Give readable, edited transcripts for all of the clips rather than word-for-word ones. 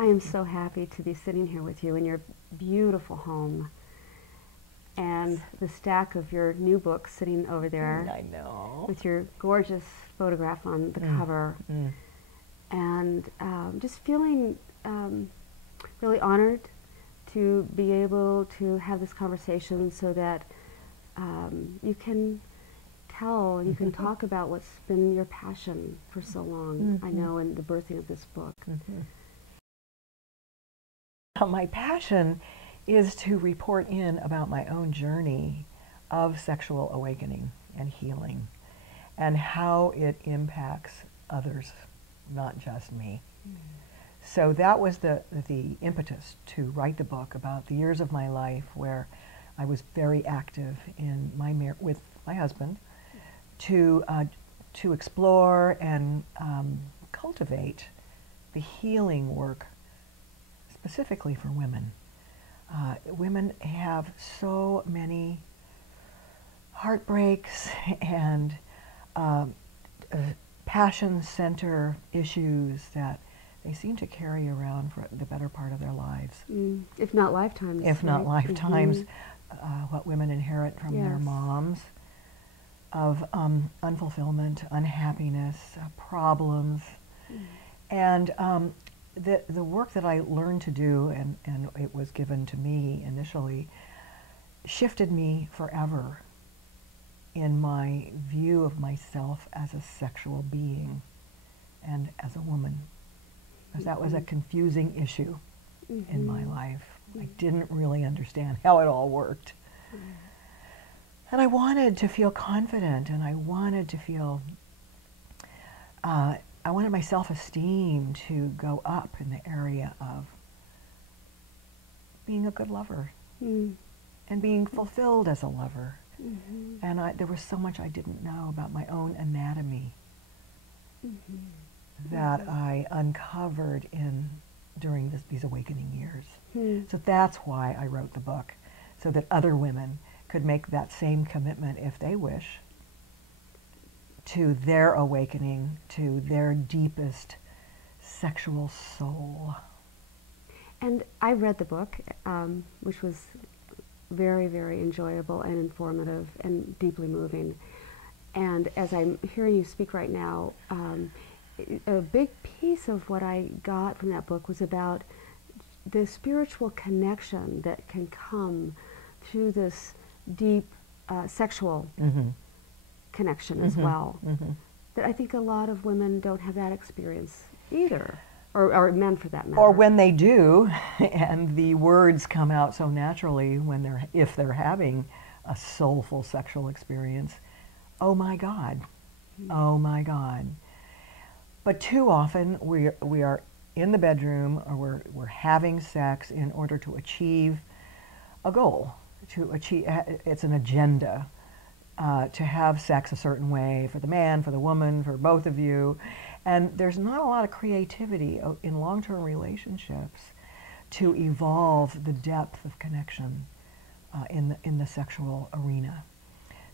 I am so happy to be sitting here with you in your beautiful home, and the stack of your new books sitting over there. I know. With your gorgeous photograph on the cover. And just feeling really honored to be able to have this conversation so that you can tell, you can talk about what's been your passion for so long, I know, in the birthing of this book. My passion is to report in about my own journey of sexual awakening and healing and how it impacts others, not just me. So that was the impetus to write the book about the years of my life where I was very active in my with my husband to explore and cultivate the healing work specifically for women. Women have so many heartbreaks and passion center issues that they seem to carry around for the better part of their lives. If not lifetimes. If not lifetimes, what women inherit from their moms of unfulfillment, unhappiness, problems. And the work that I learned to do, and it was given to me initially, shifted me forever in my view of myself as a sexual being and as a woman. Because that was a confusing issue in my life. I didn't really understand how it all worked. And I wanted to feel confident, and I wanted to feel, I wanted my self-esteem to go up in the area of being a good lover and being fulfilled as a lover. And there was so much I didn't know about my own anatomy that I uncovered during these awakening years. So that's why I wrote the book, so that other women could make that same commitment if they wish to their awakening, to their deepest sexual soul. And I read the book, which was very, very enjoyable and informative and deeply moving. And as I'm hearing you speak right now, a big piece of what I got from that book was about the spiritual connection that can come through this deep sexual connection as well. That I think a lot of women don't have that experience either, or men for that matter. Or when they do, and the words come out so naturally if they're having a soulful sexual experience, oh my God, oh my God. But too often we are in the bedroom, or we're having sex in order to achieve a goal, it's an agenda, to have sex a certain way for the man, for the woman, for both of you. And there's not a lot of creativity in long-term relationships to evolve the depth of connection in the sexual arena.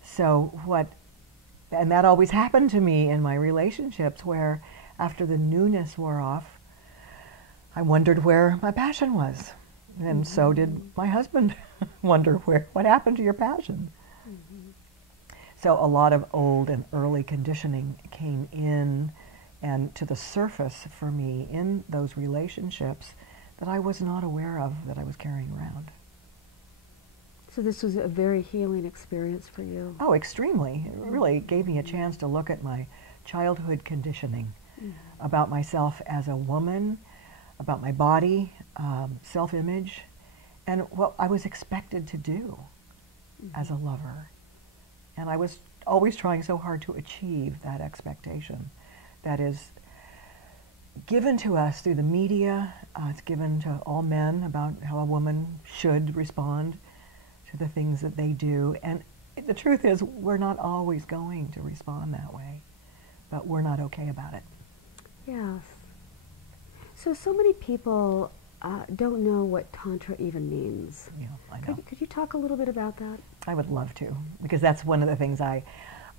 So and that always happened to me in my relationships, where after the newness wore off, I wondered where my passion was. And so did my husband wonder what happened to your passion. So a lot of old and early conditioning came in and to the surface for me in those relationships that I was not aware of, that I was carrying around. So this was a very healing experience for you. Oh, extremely. It really gave me a chance to look at my childhood conditioning about myself as a woman, about my body, self-image, and what I was expected to do as a lover. And I was always trying so hard to achieve that expectation that is given to us through the media. It's given to all men about how a woman should respond to the things that they do. And the truth is, we're not always going to respond that way, but we're not okay about it. Yes. So many people don't know what Tantra even means. Yeah, I know. Could you talk a little bit about that? I would love to, because that's one of the things I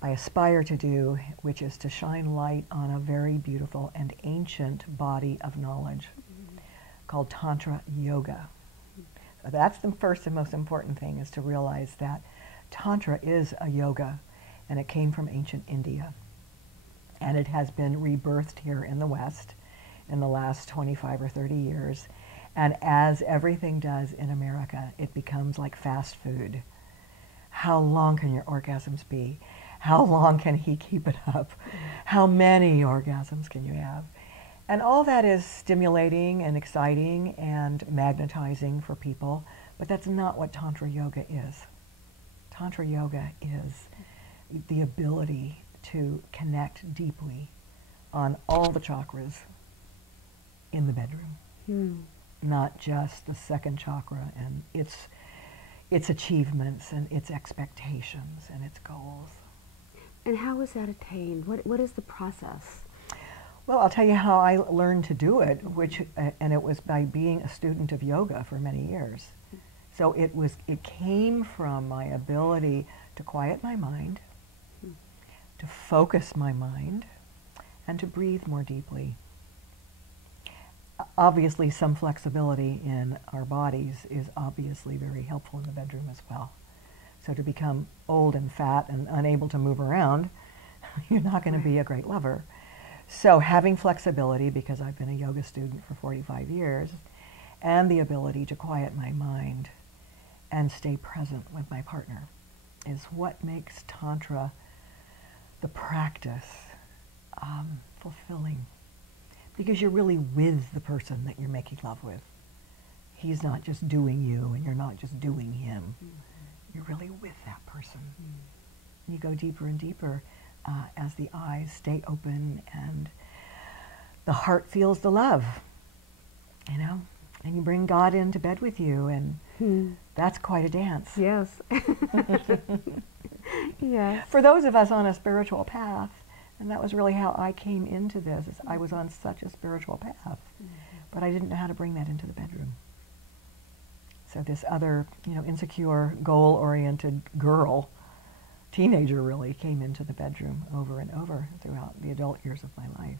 aspire to do, which is to shine light on a very beautiful and ancient body of knowledge called Tantra Yoga. So that's the first and most important thing, is to realize that Tantra is a yoga, and it came from ancient India. And it has been rebirthed here in the West in the last 25 or 30 years. And as everything does in America, it becomes like fast food. How long can your orgasms be? How long can he keep it up? How many orgasms can you have? And all that is stimulating and exciting and magnetizing for people, but that's not what Tantra Yoga is. Tantra Yoga is the ability to connect deeply on all the chakras in the bedroom, not just the second chakra and its achievements and its expectations and its goals. And how is that attained? What is the process? Well, I'll tell you how I learned to do it, and it was by being a student of yoga for many years. So it came from my ability to quiet my mind, to focus my mind, and to breathe more deeply. Obviously, some flexibility in our bodies is obviously very helpful in the bedroom as well. So to become old and fat and unable to move around, you're not going to be a great lover. So having flexibility, because I've been a yoga student for 45 years, and the ability to quiet my mind and stay present with my partner is what makes Tantra, the practice, fulfilling. Because you're really with the person that you're making love with. He's not just doing you, and you're not just doing him. You're really with that person. You go deeper and deeper as the eyes stay open and the heart feels the love, you know? And you bring God into bed with you, and that's quite a dance. Yes. Yes. For those of us on a spiritual path, and that was really how I came into this, is I was on such a spiritual path, but I didn't know how to bring that into the bedroom. So this other, insecure, goal-oriented girl, teenager really, came into the bedroom over and over throughout the adult years of my life.